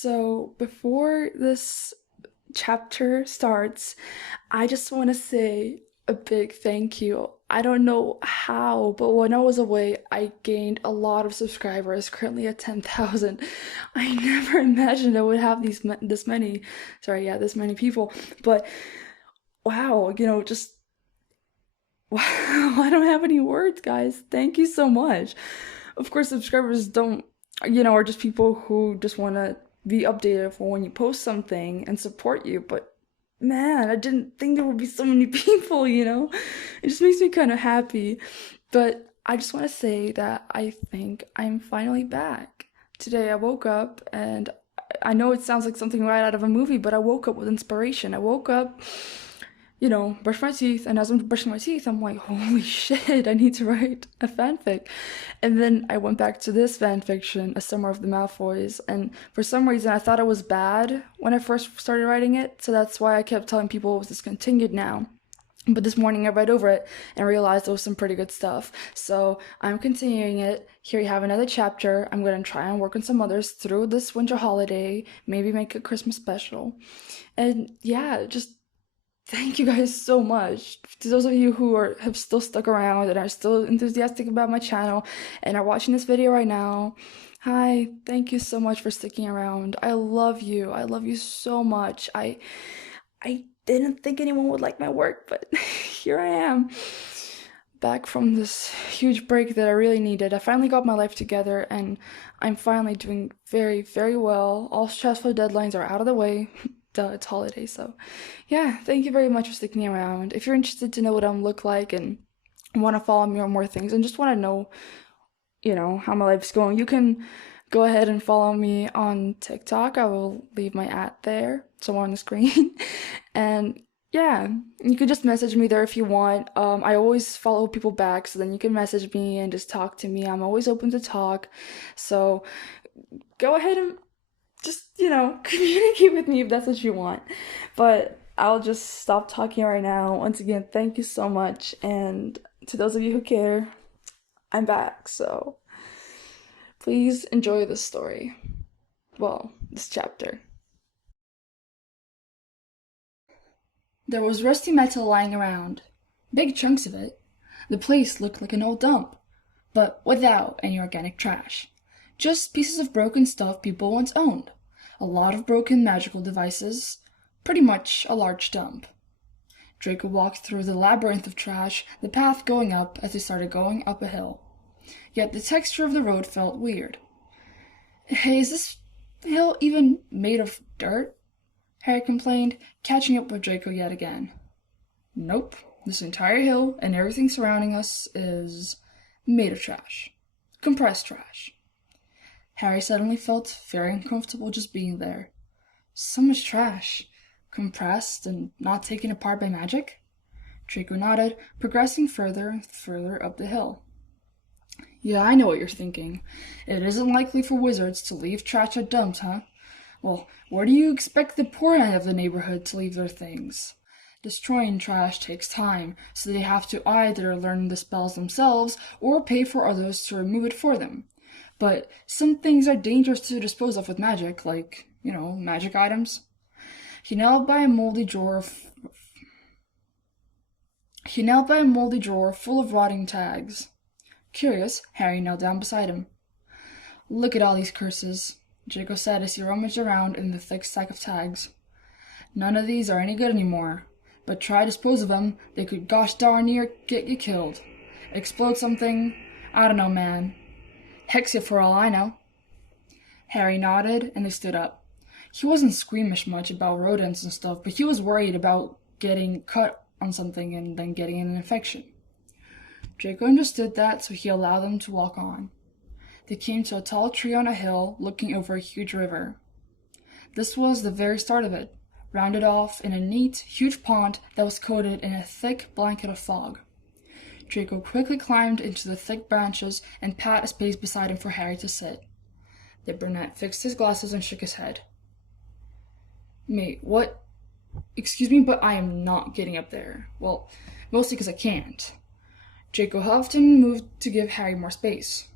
So before this chapter starts, I just want to say a big thank you. I don't know how, but when I was away, I gained a lot of subscribers, currently at 10,000. I never imagined I would have this many, sorry, yeah, this many people. But wow, just wow, I don't have any words, guys. Thank you so much. Of course, subscribers don't, are just people who just want to be updated for when you post something and support you. But man, I didn't think there would be so many people. It just makes me kind of happy. But I just want to say that I think I'm finally back. Today I woke up and I know it sounds like something right out of a movie, but I woke up with inspiration. I woke up, brush my teeth, and as I'm brushing my teeth, I'm like, holy shit, I need to write a fanfic. And then I went back to this fanfiction, A Summer of the Malfoys, and for some reason I thought it was bad when I first started writing it, so that's why I kept telling people it was discontinued now. But this morning I read over it and realized there was some pretty good stuff. So I'm continuing it. Here you have another chapter. I'm going to try and work on some others through this winter holiday, maybe make a Christmas special. And yeah, just thank you guys so much. To those of you who have still stuck around and are still enthusiastic about my channel and are watching this video right now, hi, thank you so much for sticking around. I love you. I love you so much. I didn't think anyone would like my work, but here I am. Back from this huge break that I really needed. I finally got my life together and I'm finally doing very, very well. All stressful deadlines are out of the way. Duh, it's holiday, so yeah, thank you very much for sticking around. If you're interested to know what I look like and want to follow me on more things and just want to know, how my life's going, you can go ahead and follow me on TikTok. I will leave my @ there, somewhere on the screen. And yeah, you can just message me there if you want. I always follow people back, so then you can message me and just talk to me. I'm always open to talk. So go ahead and just, communicate with me if that's what you want. But I'll just stop talking right now. Once again, thank you so much. And to those of you who care, I'm back. So please enjoy this story. Well, this chapter. There was rusty metal lying around, big chunks of it. The place looked like an old dump, but without any organic trash. Just pieces of broken stuff people once owned. A lot of broken magical devices. Pretty much a large dump. Draco walked through the labyrinth of trash, the path going up as they started going up a hill. Yet the texture of the road felt weird. Hey, is this hill even made of dirt? Harry complained, catching up with Draco yet again. Nope, this entire hill and everything surrounding us is made of trash. Compressed trash. Harry suddenly felt very uncomfortable just being there. So much trash, compressed and not taken apart by magic? Draco nodded, progressing further and further up the hill. Yeah, I know what you're thinking. It isn't likely for wizards to leave trash at dumps, huh? Well, where do you expect the poor end of the neighborhood to leave their things? Destroying trash takes time, so they have to either learn the spells themselves or pay for others to remove it for them. But some things are dangerous to dispose of with magic, like, magic items. He knelt by a moldy drawer full of rotting tags. Curious, Harry knelt down beside him. Look at all these curses, Draco said as he rummaged around in the thick stack of tags. None of these are any good anymore, but try to dispose of them, they could gosh darn near get you killed. Explode something, I don't know, man. Hex you for all I know. Harry nodded, and they stood up. He wasn't squeamish much about rodents and stuff, but he was worried about getting cut on something and then getting an infection. Draco understood that, so he allowed them to walk on. They came to a tall tree on a hill, looking over a huge river. This was the very start of it, rounded off in a neat, huge pond that was coated in a thick blanket of fog. Draco quickly climbed into the thick branches and pat a space beside him for Harry to sit. The brunette fixed his glasses and shook his head. Mate, what? Excuse me, but I am not getting up there. Well, mostly because I can't. Draco huffed and moved to give Harry more space.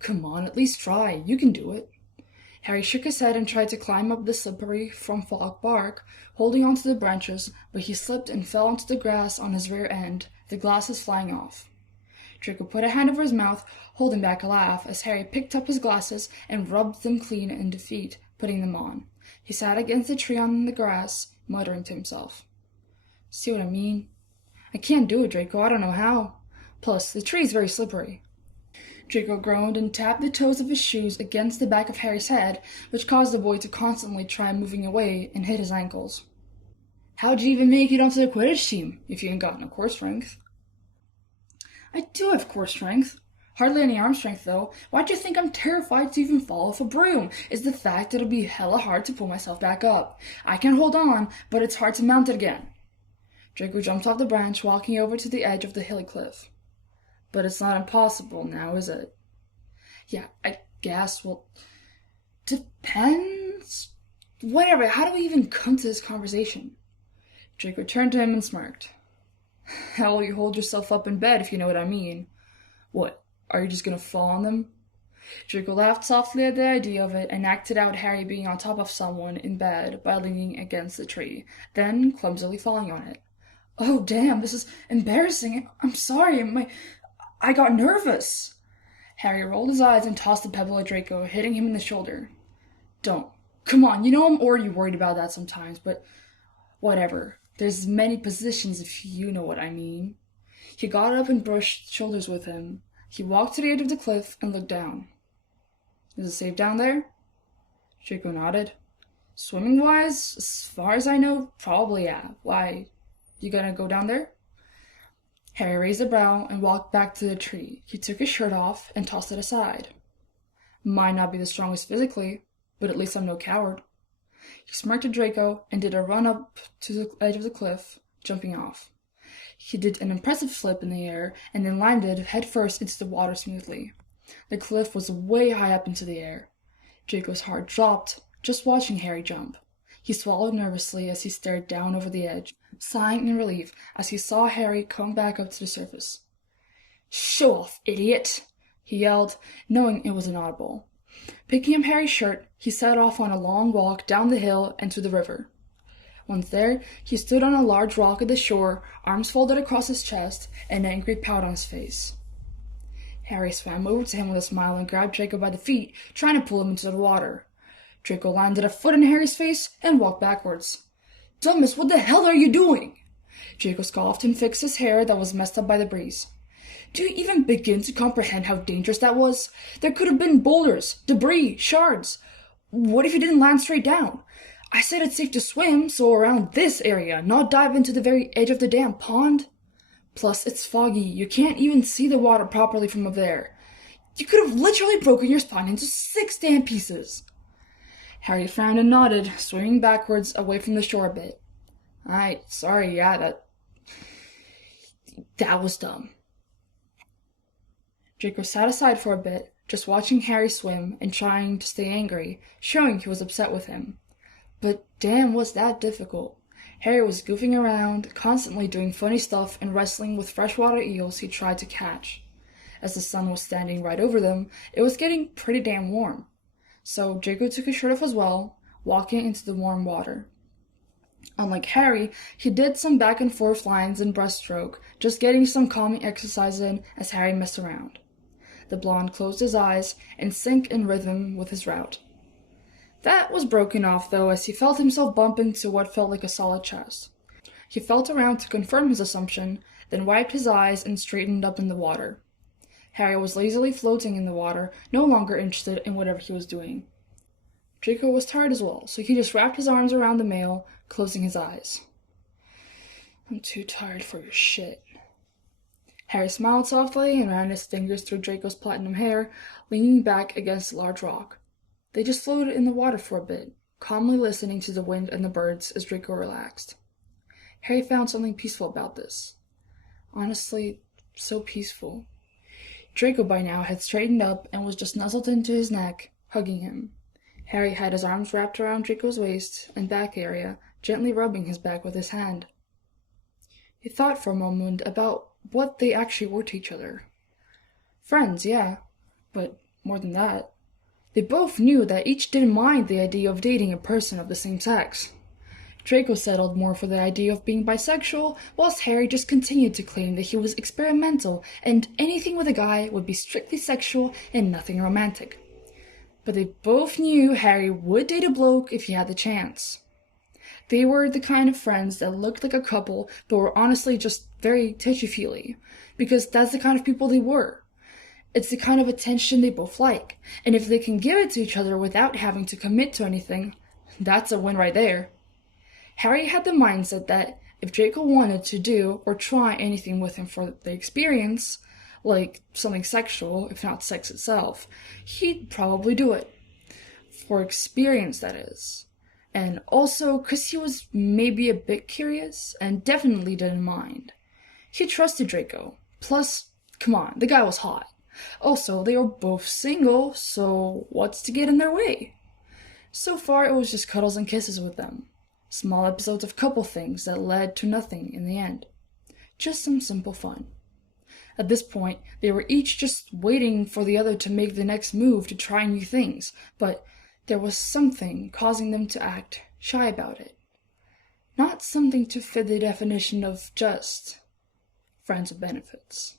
Come on, at least try. You can do it. Harry shook his head and tried to climb up the slippery from fog bark, holding onto the branches, but he slipped and fell onto the grass on his rear end, the glasses flying off. Draco put a hand over his mouth, holding back a laugh as Harry picked up his glasses and rubbed them clean in defeat, putting them on. He sat against the tree on the grass, muttering to himself. See what I mean? I can't do it, Draco. I don't know how. Plus, the tree is very slippery. Draco groaned and tapped the toes of his shoes against the back of Harry's head, which caused the boy to constantly try moving away and hit his ankles. How'd you even make it onto the Quidditch team if you ain't got no core strength? I do have core strength. Hardly any arm strength, though. Why'd you think I'm terrified to even fall off a broom? Is the fact that it'll be hella hard to pull myself back up. I can hold on, but it's hard to mount it again. Draco jumped off the branch, walking over to the edge of the hilly cliff. But it's not impossible now, is it? Yeah, I guess. Well, depends. Whatever, how do we even come to this conversation? Draco turned to him and smirked. How will you hold yourself up in bed, if you know what I mean? What, are you just gonna fall on them? Draco laughed softly at the idea of it and acted out Harry being on top of someone in bed by leaning against the tree, then clumsily falling on it. Oh, damn, this is embarrassing. I'm sorry, I got nervous. Harry rolled his eyes and tossed a pebble at Draco, hitting him in the shoulder. Don't. Come on, you know I'm already worried about that sometimes, but whatever. There's many positions if you know what I mean. He got up and brushed shoulders with him. He walked to the edge of the cliff and looked down. Is it safe down there? Draco nodded. Swimming-wise, as far as I know, probably yeah. Why, you gonna go down there? Harry raised a brow and walked back to the tree. He took his shirt off and tossed it aside. Might not be the strongest physically, but at least I'm no coward. He smirked at Draco and did a run up to the edge of the cliff, jumping off. He did an impressive flip in the air and then landed headfirst into the water smoothly. The cliff was way high up into the air. Draco's heart dropped just watching Harry jump. He swallowed nervously as he stared down over the edge, sighing in relief as he saw Harry come back up to the surface. Show off, idiot! He yelled, knowing it was inaudible. Picking up Harry's shirt, he set off on a long walk down the hill and to the river. Once there, he stood on a large rock at the shore, arms folded across his chest, an angry pout on his face. Harry swam over to him with a smile and grabbed Draco by the feet, trying to pull him into the water. Draco landed a foot in Harry's face and walked backwards. Dumbass, what the hell are you doing? Draco scoffed and fixed his hair that was messed up by the breeze. Do you even begin to comprehend how dangerous that was? There could have been boulders, debris, shards. What if you didn't land straight down? I said it's safe to swim, so around this area, not dive into the very edge of the damn pond. Plus, it's foggy. You can't even see the water properly from up there. You could have literally broken your spine into 6 damn pieces. Harry frowned and nodded, swimming backwards away from the shore a bit. Alright, sorry, yeah, that was dumb. Draco sat aside for a bit, just watching Harry swim and trying to stay angry, showing he was upset with him. But damn, was that difficult. Harry was goofing around, constantly doing funny stuff and wrestling with freshwater eels he tried to catch. As the sun was standing right over them, it was getting pretty damn warm. So Draco took his shirt off as well, walking into the warm water. Unlike Harry, he did some back and forth lines and breaststroke, just getting some calming exercise in as Harry messed around. The blonde closed his eyes and sank in rhythm with his route. That was broken off, though, as he felt himself bump into what felt like a solid chest. He felt around to confirm his assumption, then wiped his eyes and straightened up in the water. Harry was lazily floating in the water, no longer interested in whatever he was doing. Draco was tired as well, so he just wrapped his arms around the male, closing his eyes. I'm too tired for your shit. Harry smiled softly and ran his fingers through Draco's platinum hair, leaning back against a large rock. They just floated in the water for a bit, calmly listening to the wind and the birds as Draco relaxed. Harry found something peaceful about this. Honestly, so peaceful. Draco by now had straightened up and was just nuzzled into his neck, hugging him. Harry had his arms wrapped around Draco's waist and back area, gently rubbing his back with his hand. He thought for a moment about what they actually were to each other. Friends, yeah, but more than that. They both knew that each didn't mind the idea of dating a person of the same sex. Draco settled more for the idea of being bisexual, whilst Harry just continued to claim that he was experimental and anything with a guy would be strictly sexual and nothing romantic. But they both knew Harry would date a bloke if he had the chance. They were the kind of friends that looked like a couple but were honestly just very touchy-feely, because that's the kind of people they were. It's the kind of attention they both like, and if they can give it to each other without having to commit to anything, that's a win right there. Harry had the mindset that if Draco wanted to do or try anything with him for the experience, like something sexual, if not sex itself, he'd probably do it. For experience, that is. And also because he was maybe a bit curious and definitely didn't mind. He trusted Draco. Plus, come on, the guy was hot. Also, they were both single, so what's to get in their way? So far, it was just cuddles and kisses with them. Small episodes of couple things that led to nothing in the end. Just some simple fun. At this point, they were each just waiting for the other to make the next move to try new things, but there was something causing them to act shy about it. Not something to fit the definition of just friends with benefits.